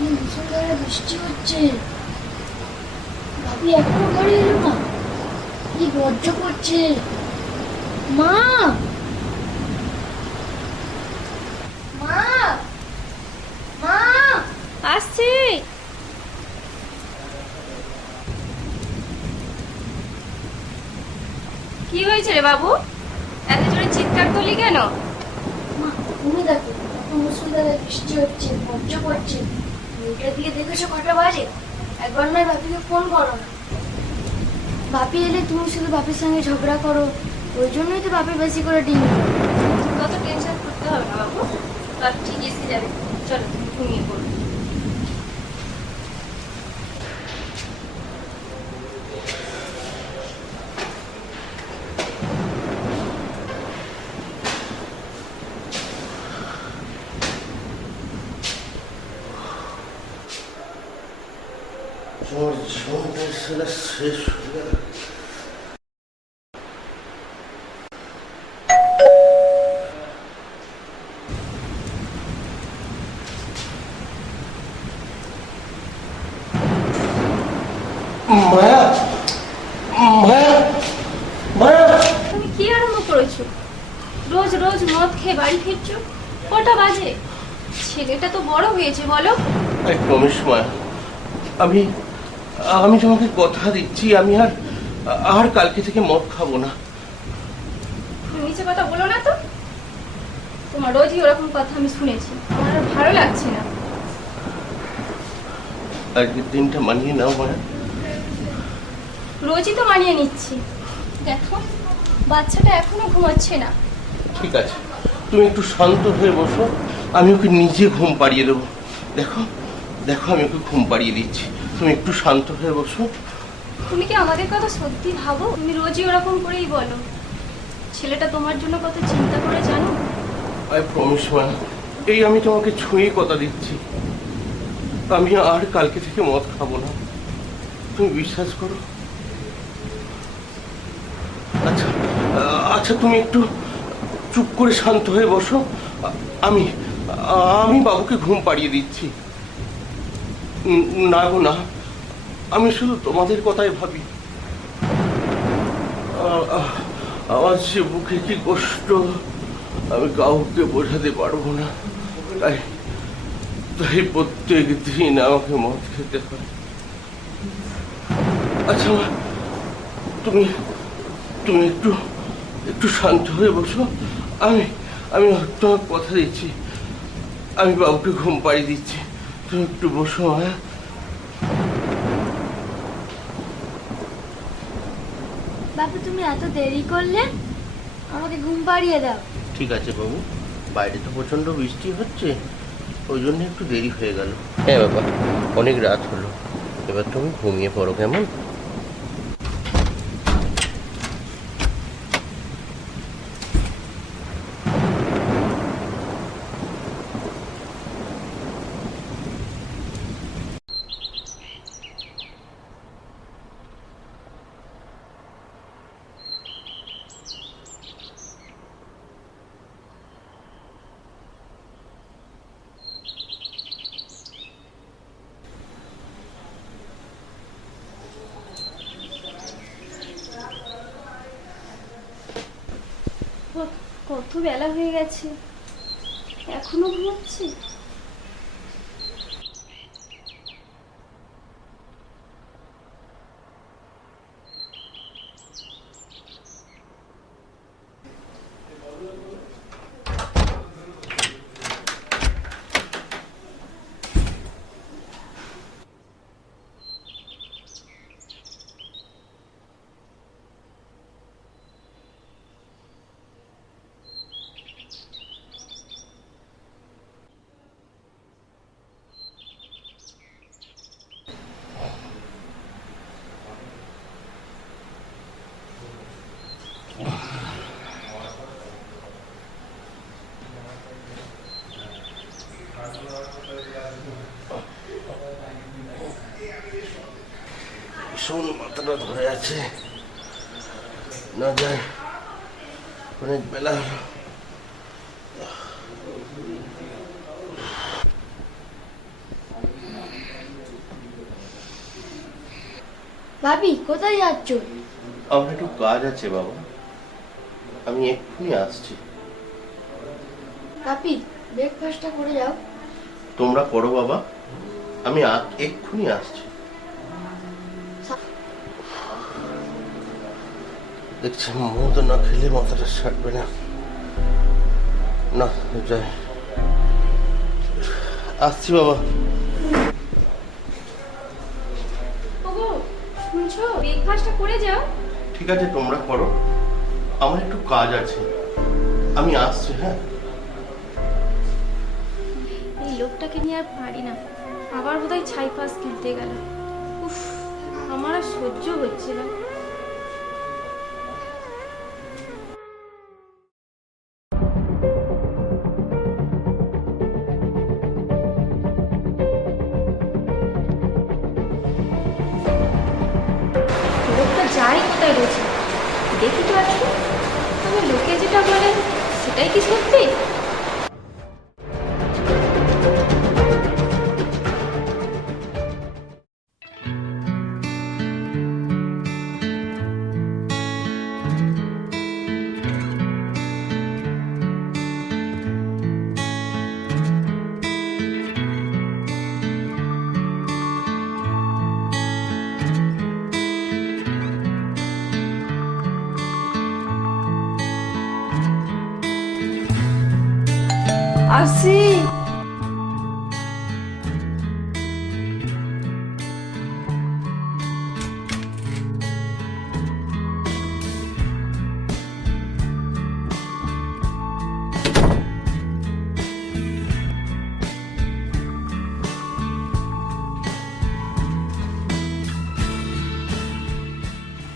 কি মুষলধারে বৃষ্টি হচ্ছে। ভাবি এখনো ঘরে এলো না, কি বজ্র পড়ছে। মা, মা, মা, আসছি। কি হয়েছে রে বাবু, এত জোরে চিৎকার করলি কেন? মা তুমি দেখো, এত মুষলধারে বৃষ্টি হচ্ছে, বজ্র পড়ছে। মেয়েটা দিয়ে দেখেছো কটা বাজে? একবার নয় ভাবিকে ফোন করো না। বাপি এলে তুমি শুধু বাপির সঙ্গে ঝগড়া করো, ওই জন্যই তো বাপি বেশি করে ডিম করো। কত টেনশন করতে হবে না বাবু, সব ঠিক এসে যাবে। চলো তুমি ঘুমিয়ে পড়ো। শেষ হয়ে গেল। মায়া, মায়া, মায়া, তুমি কি আরম্ভ করেছো? রোজ রোজ মদ খেয়ে বাড়ি ফিরছো। কটা বাজে? ছেলেটা তো বড় হয়েছে, বলো। আই প্রমিস মায়া, আমি আমি তোমাকে কথা দিচ্ছি, আমি আর আর কালকে থেকে মদ খাবো না। তুমি নিচে কথা বলো না তো। তোমার রোজই ওরকম কথা আমি শুনেছি, আমার আর ভালো লাগছে না। আজকের দিনটা মানিয়ে নাও মায়া। রোজই তো মানিয়ে নিচ্ছি। দেখো, বাচ্চাটা এখনো ঘুমাচ্ছে না। ঠিক আছে, তুমি একটু শান্ত হয়ে বসো, আমি ওকে নিজে ঘুম পাড়িয়ে দেবো। দেখো দেখো, আমি ওকে ঘুম পাড়িয়ে দিচ্ছি, তুমি একটু শান্ত হয়ে বসো। তুমি কি আমাদের কথা সত্যি ভাবো? তুমি রোজই ওরকম করেই বলো। ছেলেটা তোমার জন্য কত চিন্তা করে জানো? আই প্রমিস মায়া, এই আমি তোমাকে ছুঁয়ে কথা দিচ্ছি, আমি আর কালকে থেকে মদ খাবো না, তুমি বিশ্বাস করো। আচ্ছা আচ্ছা, তুমি একটু চুপ করে শান্ত হয়ে বসো, আমি আমি বাবুকে ঘুম পাড়িয়ে দিচ্ছি। না গো না, আমি শুধু তোমাদের কথাই ভাবি। আমার যে বুকে কি কষ্ট, আমি কাউকে বোঝাতে পারবো না। তাই তাই প্রত্যেক দিন আমাকে মদ খেতে হয়। আচ্ছা মা, তুমি তুমি একটু একটু শান্ত হয়ে বসো, আমি আমি তোমাকে কথা দিচ্ছি, আমি বাবুকে ঘুম পাড়িয়ে দিচ্ছি, তুমি একটু বসো। হ্যাঁ, বাপু তুমি এত দেরি করলে, আমাকে ঘুম পাড়িয়ে দাও। ঠিক আছে বাবু, বাইরে তো প্রচন্ড বৃষ্টি হচ্ছে, ওই জন্য একটু দেরি হয়ে গেল। হ্যাঁ বাবা, অনেক রাত হলো, এবার তুমি ঘুমিয়ে পড়ো কেমন। কত বেলা হয়ে গেছে, এখনো ঘুমাচ্ছে। ভীষণ মাথাটা ধরে আছে, না যায়, অনেক বেলা হলো। ভাবি কোথায় যাচ্ছ? আমার একটু কাজ আছে বাবা, আমি এক্ষুনি আসছি। ভাবি ব্রেকফাস্টটা করে যাও। তোমরা করো বাবা, আমি এক্ষুনি আসছি। দেখছি মদ না খেলে মাথাটা সারবে না। না যাই, আসছি বাবা। ওগো শুনছো, ব্রেকফাস্টটা করে যাও। ঠিক আছে তোমরা করো, আমার একটু কাজ আছে, আমি আসছি। হ্যাঁ, এই লোকটাকে নিয়ে আর পারি না, আবার বোধহয় ছাই পাশ কিনতে গেল। উফ, আমার আর সহ্য হচ্ছে না। লোকটা যায় কোথায় রয়েছে, দেখি তো আজকে। তবে লোকে যেটা বলে সেটাই কি সত্যি? আসি।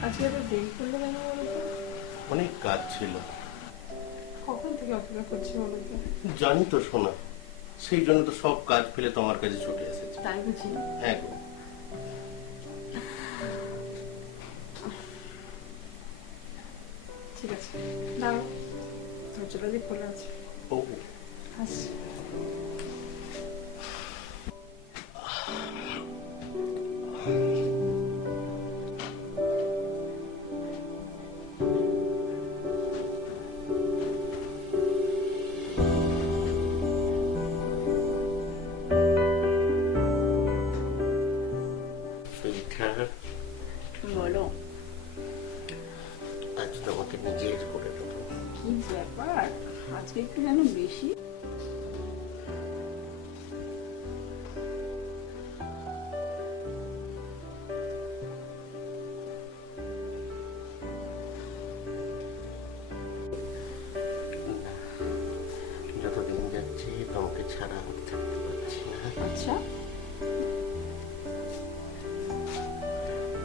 আজকে এত দেরি করলে কেন বলো তো? অনেক কাজ ছিল। কখন থেকে অপেক্ষা করছি বলো তো? জানি তো শোনা, সেই জন্য তো সব কাজ ফেলে তোমার কাছে ছুটে এসেছি। তাই বুঝি? হ্যাঁ গো। ঠিক আছে, দাঁড়াও, দরজাটা দিয়ে খোলা আছে। ও আসছি। বলো, আজ তোমাকে নিজের করে দেবো। কি ব্যাপার আজকে একটু যেন বেশি? যতদিন যাচ্ছে তোমাকে ছাড়া আমি থাকতে পারছি না। আচ্ছা,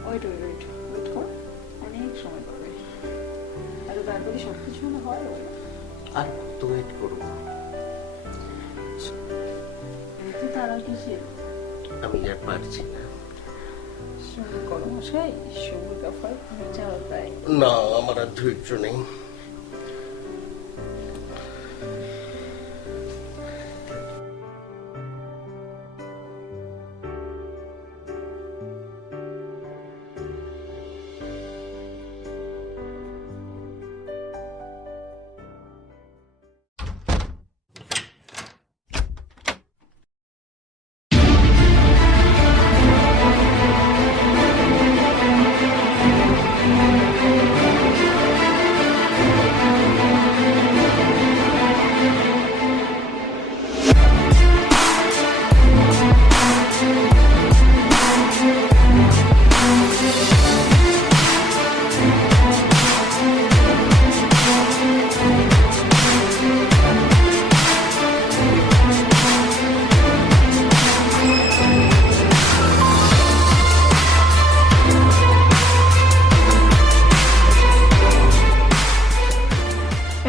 ওয়েট ওয়েট ওয়েট ওয়েট কর, অনেক সময় করবে। এত তাড়াতাড়ি সব কিছু মনে হয় ওই আর কত ওয়েট করবো? এত তারা কিসের? আমি আর পারছি না। শুনুন করো মশাই, সবুর দফায় যাও তাই। না, আমার আর ধৈর্য নেই।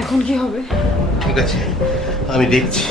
এখন কি হবে? ঠিক আছে, আমি দেখছি।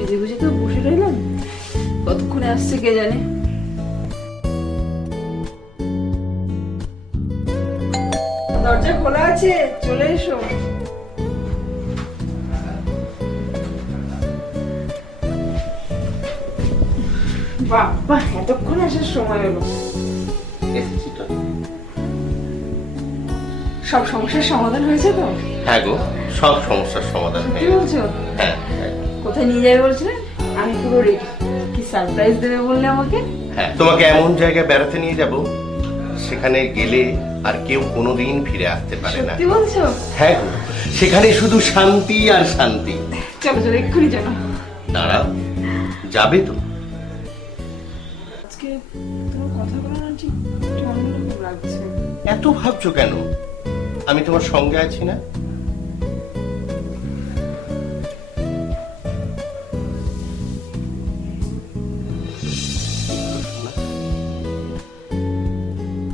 সেজে গুজে তো বসে রইলাম, কতক্ষণে আসছে কে জানে। দরজা খোলা আছে, চলে এসো। বাবা, এতক্ষণে আসার সময় হলো। এসেছি তো। সব সমস্যার সমাধান হয়েছে তো? হ্যাঁ গো, সব সমস্যার সমাধান কি হয়ে গেছে। বলছো? হ্যাঁ হ্যাঁ। কোথায় নিয়ে যাবে বলছিলেন? আমি পুরো রেডি। কি সারপ্রাইজ দেবে বললে আমাকে? হ্যাঁ, তোমাকে এমন জায়গায় বেড়াতে নিয়ে যাব সেখানে গেলে আর কেউ কোনোদিন ফিরে আসতে পারে না। সত্যি বলছো? হ্যাঁ গো, সেখানে শুধু শান্তি আর শান্তি। চলো চলো, এক্ষুনি জানো। দাঁড়াও, যাবে তো? আজকে তোমার কথা বলা না ঠিক একটু অন্যরকম লাগছে। এত ভাবছো কেন? আমি তোমার সঙ্গে আছি না?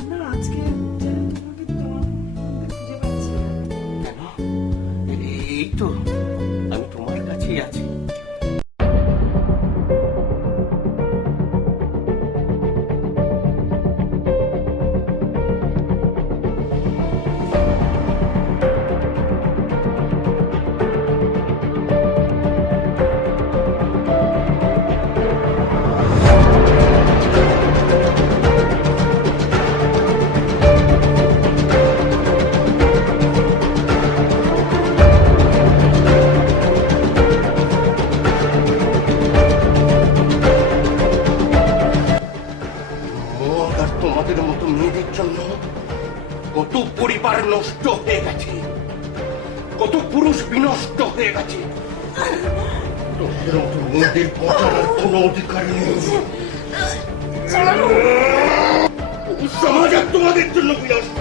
না, আজকে যেন তোমাকে তোমার মধ্যে খুঁজে পাচ্ছি না। কেন? এই তো, আমি তোমার কাছেই আছি। আর তোমাদের মতো মেয়েদের জন্য কত পরিবার নষ্ট হয়ে গেছে, কত পুরুষ বিনষ্ট হয়ে গেছে। তোমাদের মতো মেয়েদের বাঁচানোর কোনো অধিকার নেই। সমাজ আর তোমাদের জন্য বিনষ্ট।